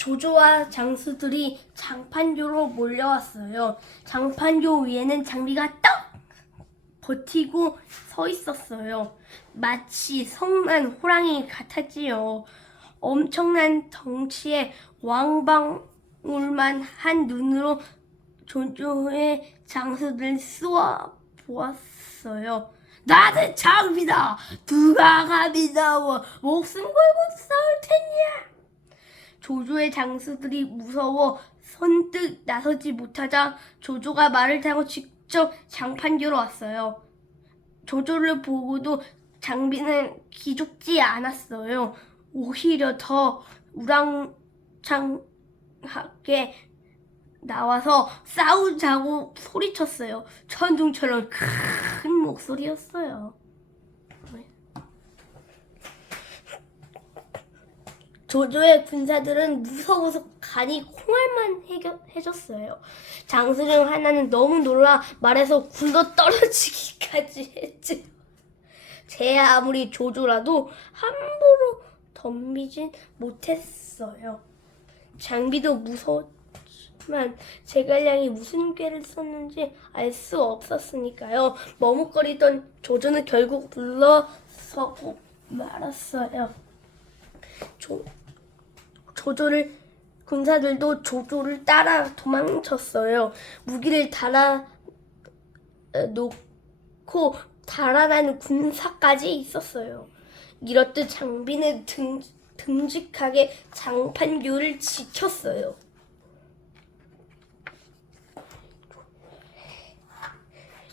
조조와 장수들이 장판교로 몰려왔어요. 장판교 위에는 장비가 딱 버티고 서 있었어요. 마치 성난 호랑이 같았지요. 엄청난 덩치에 왕방울만 한 눈으로 조조의 장수들 쏘아 보았어요. 나는 장비다. 누가 감히 나와 목숨 걸고 싸울 테냐. 조조의 장수들이 무서워 선뜻 나서지 못하자 조조가 말을 타고 직접 장판교로 왔어요. 조조를 보고도 장비는 기죽지 않았어요. 오히려 더 우랑창하게 나와서 싸우자고 소리쳤어요. 천둥처럼 큰 목소리였어요. 조조의 군사들은 무서워서 간이 콩알만 해졌어요. 장수 중 하나는 너무 놀라 말에서 굴러 떨어지기까지 했지. 제 아무리 조조라도 함부로 덤비진 못했어요. 장비도 무서웠지만 제갈량이 무슨 꾀를 썼는지 알 수 없었으니까요. 머뭇거리던 조조는 결국 물러서고 말았어요. 조조를 군사들도 조조를 따라 도망쳤어요. 무기를 달아 놓고 달아나는 군사까지 있었어요. 이렇듯 장비는 듬직하게 장판교를 지켰어요.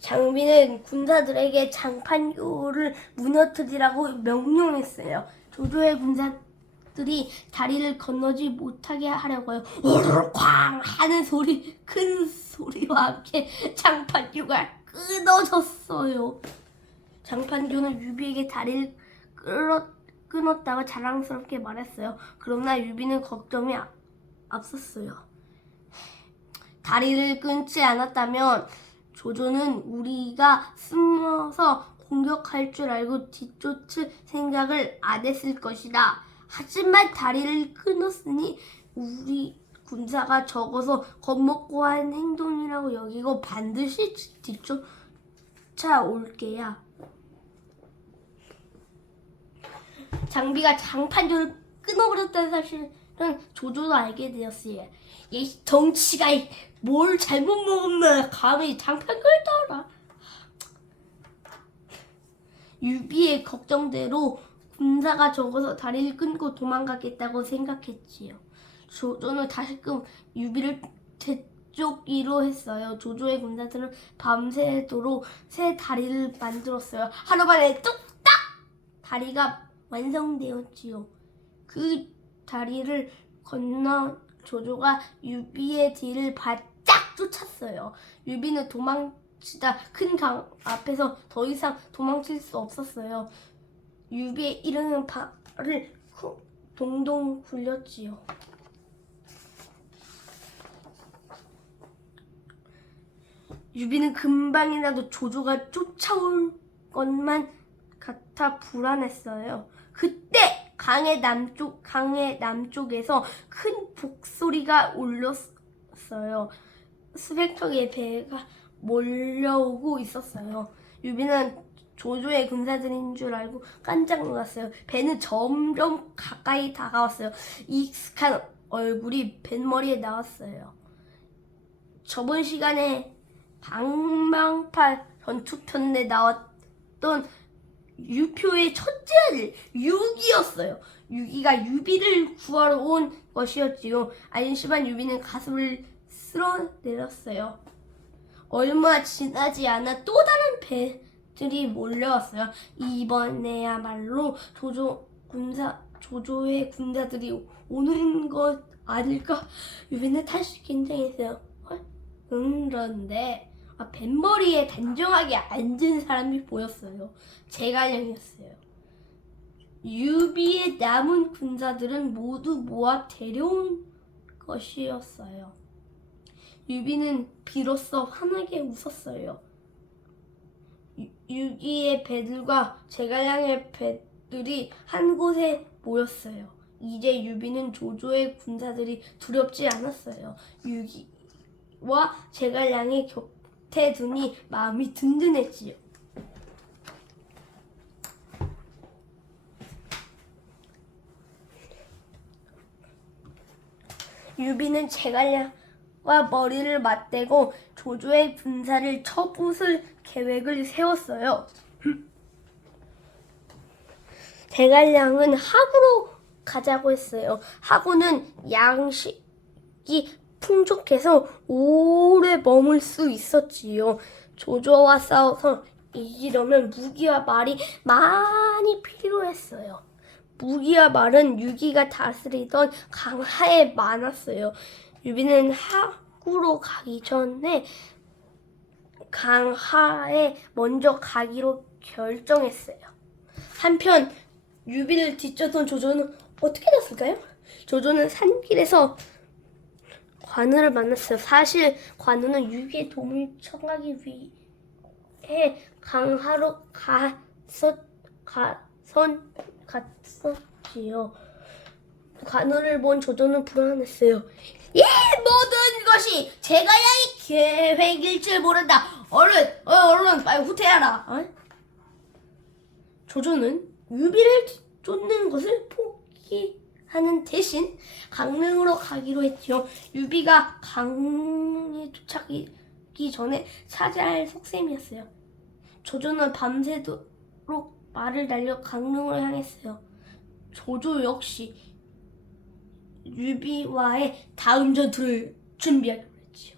장비는 군사들에게 장판교를 무너뜨리라고 명령했어요. 조조의 군사들이 다리를 건너지 못하게 하려고요. 우르르 쾅 하는 소리, 큰 소리와 함께 장판교가 끊어졌어요. 장판교는 유비에게 다리를 끊었다고 자랑스럽게 말했어요. 그러나 유비는 걱정이 앞섰어요. 다리를 끊지 않았다면 조조는 우리가 숨어서 공격할 줄 알고 뒤쫓을 생각을 안 했을 것이다. 하지만 다리를 끊었으니 우리 군사가 적어서 겁먹고 한 행동이라고 여기고 반드시 뒤쫓아올 게야. 장비가 장판교를 끊어버렸다는 사실은 조조도 알게 되었어요. 이 덩치가 뭘 잘못 먹었나 감히 장판교를 떠라. 유비의 걱정대로 군사가 적어서 다리를 끊고 도망가겠다고 생각했지요. 조조는 다시금 유비를 되쫓기로 했어요. 조조의 군사들은 밤새도록 새 다리를 만들었어요. 하루만에 뚝딱 다리가 완성되었지요. 그 다리를 건너 조조가 유비의 뒤를 바짝 쫓았어요. 유비는 도망치다 큰 강 앞에서 더 이상 도망칠 수 없었어요. 유비의 이르는 발을 동동 굴렸지요. 유비는 금방이라도 조조가 쫓아올 것만 같아 불안했어요. 그때 강의 남쪽에서 큰 북소리가 울렸어요. 수백 척의 배가 몰려오고 있었어요. 유비는 조조의 군사들인 줄 알고 깜짝 놀랐어요. 배는 점점 가까이 다가왔어요. 익숙한 얼굴이 뱃머리에 나왔어요. 저번 시간에 방망팔 전투편에 나왔던 유표의 첫째 아들 유기였어요. 유기가 유비를 구하러 온 것이었지요. 안심한 유비는 가슴을 쓸어내렸어요. 얼마 지나지 않아 또 다른 배들이 몰려왔어요. 이번에야말로 조조의 군사들이 오는 것 아닐까? 유비는 다시 긴장했어요. 그런데 뱃머리에 단정하게 앉은 사람이 보였어요. 제갈량이었어요. 유비의 남은 군사들은 모두 모아 데려온 것이었어요. 유비는 비로소 환하게 웃었어요. 유기의 배들과 제갈량의 배들이 한 곳에 모였어요. 이제 유비는 조조의 군사들이 두렵지 않았어요. 유기와 제갈량의 곁에 두니 마음이 든든했지요. 유비는 제갈량과 머리를 맞대고 조조의 군사를 쳐부술 계획을 세웠어요. 제갈량은 하구로 가자고 했어요. 하구는 양식이 풍족해서 오래 머물 수 있었지요. 조조와 싸워서 이기려면 무기와 말이 많이 필요했어요. 무기와 말은 유기가 다스리던 강하에 많았어요. 유비는 하구로 가기 전에 강하에 먼저 가기로 결정했어요. 한편 유비를 뒤쫓던 조조는 어떻게 됐을까요? 조조는 산길에서 관우를 만났어요. 사실 관우는 유비의 도움을 청하기 위해 강하로 갔었지요. 관우를 본 조조는 불안했어요. 이 모든 것이 제갈량의 계획일 줄 모른다. 얼른 빨리 후퇴하라. 조조는 유비를 쫓는 것을 포기하는 대신 강릉으로 가기로 했지요. 유비가 강릉에 도착하기 전에 차지할 속셈이었어요. 조조는 밤새도록 말을 날려 강릉으로 향했어요. 조조 역시 유비와의 다음 전투를 준비하기로 했지요.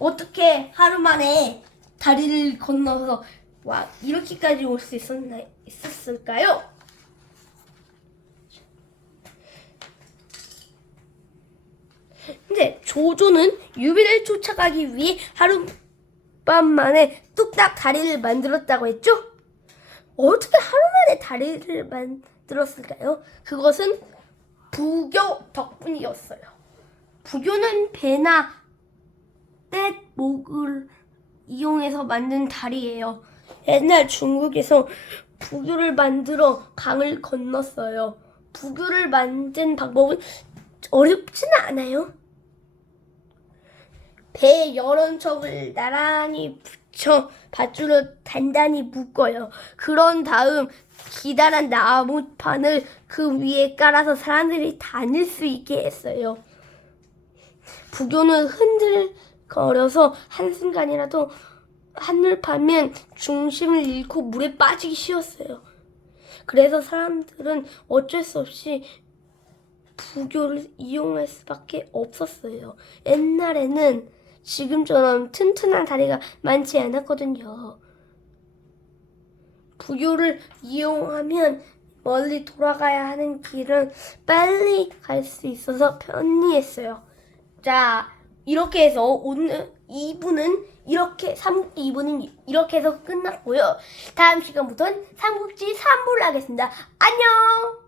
어떻게 하루 만에 다리를 건너서 이렇게까지 올 수 있었을까요? 근데 조조는 유비를 쫓아가기 위해 하룻밤 만에 뚝딱 다리를 만들었다고 했죠? 어떻게 하루 만에 다리를 만들었을까요? 그것은 부교 덕분이었어요. 부교는 배나 떼목을 이용해서 만든 다리예요. 옛날 중국에서 부교를 만들어 강을 건넜어요. 부교를 만든 방법은 어렵지는 않아요. 배에 여러 척을 나란히 붙여 밧줄로 단단히 묶어요. 그런 다음 기다란 나무판을 그 위에 깔아서 사람들이 다닐 수 있게 했어요. 부교는 흔들거려서 한순간이라도 한눈파면 중심을 잃고 물에 빠지기 쉬웠어요. 그래서 사람들은 어쩔 수 없이 부교를 이용할 수밖에 없었어요. 옛날에는 지금처럼 튼튼한 다리가 많지 않았거든요. 부교를 이용하면 멀리 돌아가야 하는 길은 빨리 갈 수 있어서 편리했어요. 자, 이렇게 해서 오늘 2부는 삼국지 2부는 이렇게 해서 끝났고요. 다음 시간부터는 삼국지 3부를 하겠습니다. 안녕!